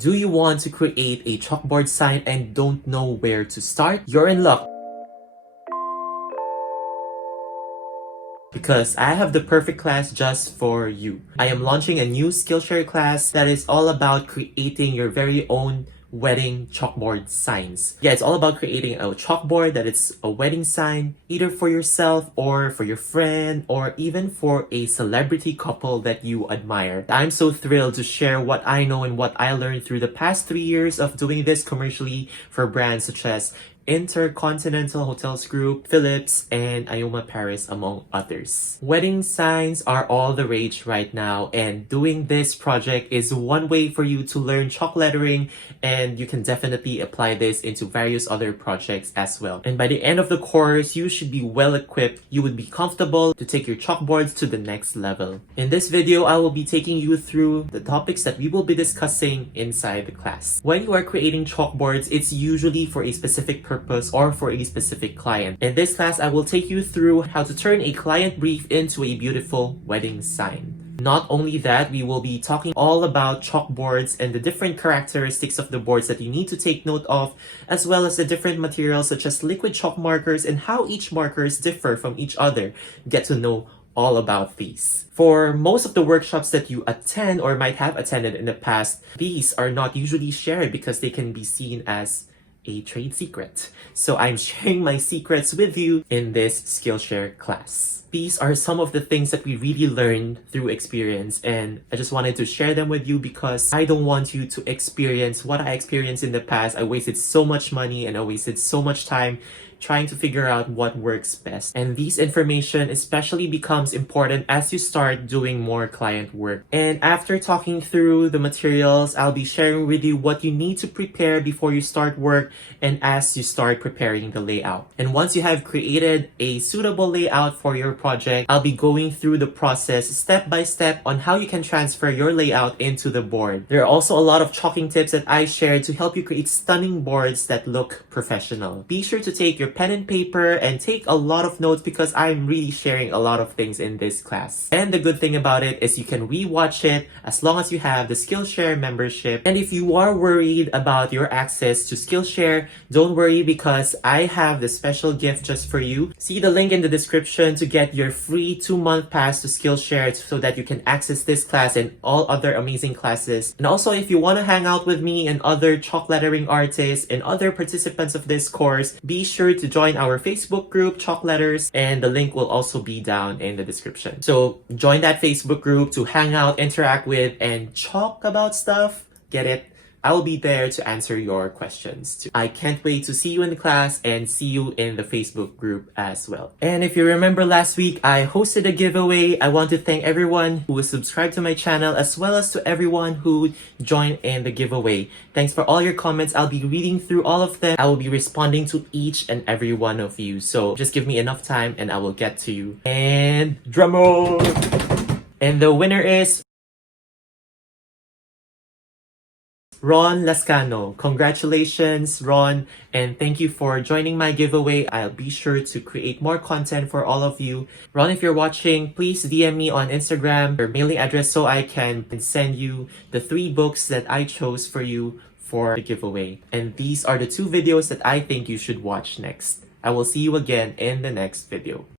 Do you want to create a chalkboard sign and don't know where to start? You're in luck, because I have the perfect class just for you. I am launching a new Skillshare class that is all about creating your very own wedding chalkboard signs. Yeah, it's all about creating a chalkboard that is a wedding sign, either for yourself or for your friend or even for a celebrity couple that you admire. I'm so thrilled to share what I know and what I learned through the past 3 years of doing this commercially for brands such as Intercontinental Hotels Group, Philips, and Ioma Paris, among others. Wedding signs are all the rage right now, and doing this project is one way for you to learn chalk lettering, and you can definitely apply this into various other projects as well. And by the end of the course, you should be well equipped. You would be comfortable to take your chalkboards to the next level. In this video, I will be taking you through the topics that we will be discussing inside the class. When you are creating chalkboards, it's usually for a specific purpose or for a specific client. In this class, I will take you through how to turn a client brief into a beautiful wedding sign. Not only that, we will be talking all about chalkboards and the different characteristics of the boards that you need to take note of, as well as the different materials such as liquid chalk markers and how each markers differ from each other. Get to know all about these. For most of the workshops that you attend or might have attended in the past, these are not usually shared because they can be seen as a trade secret. So I'm sharing my secrets with you in this Skillshare class. These are some of the things that we really learned through experience, and I just wanted to share them with you because I don't want you to experience what I experienced in the past. I wasted so much money and I wasted so much time trying to figure out what works best. And this information especially becomes important as you start doing more client work. And after talking through the materials, I'll be sharing with you what you need to prepare before you start work and as you start preparing the layout. And once you have created a suitable layout for your project, I'll be going through the process step by step on how you can transfer your layout into the board. There are also a lot of chalking tips that I shared to help you create stunning boards that look professional. Be sure to take your pen and paper and take a lot of notes because I'm really sharing a lot of things in this class. And the good thing about it is you can rewatch it as long as you have the Skillshare membership. And if you are worried about your access to Skillshare, don't worry because I have the special gift just for you. See the link in the description to get your free 2-month pass to Skillshare so that you can access this class and all other amazing classes. And also, if you want to hang out with me and other chalk lettering artists and other participants of this course, be sure to join our Facebook group, Chalk Letters, and the link will also be down in the description. So join that Facebook group to hang out, interact with, and talk about stuff. Get it? I will be there to answer your questions too. I can't wait to see you in the class and see you in the Facebook group as well. And if you remember last week, I hosted a giveaway. I want to thank everyone who was subscribed to my channel as well as to everyone who joined in the giveaway. Thanks for all your comments. I'll be reading through all of them. I will be responding to each and every one of you. So just give me enough time and I will get to you. And drum roll! And the winner is Ron Lascano. Congratulations, Ron, and thank you for joining my giveaway. I'll be sure to create more content for all of you. Ron, if you're watching, please DM me on Instagram, your mailing address, so I can send you the 3 books that I chose for you for the giveaway. And these are the 2 videos that I think you should watch next. I will see you again in the next video.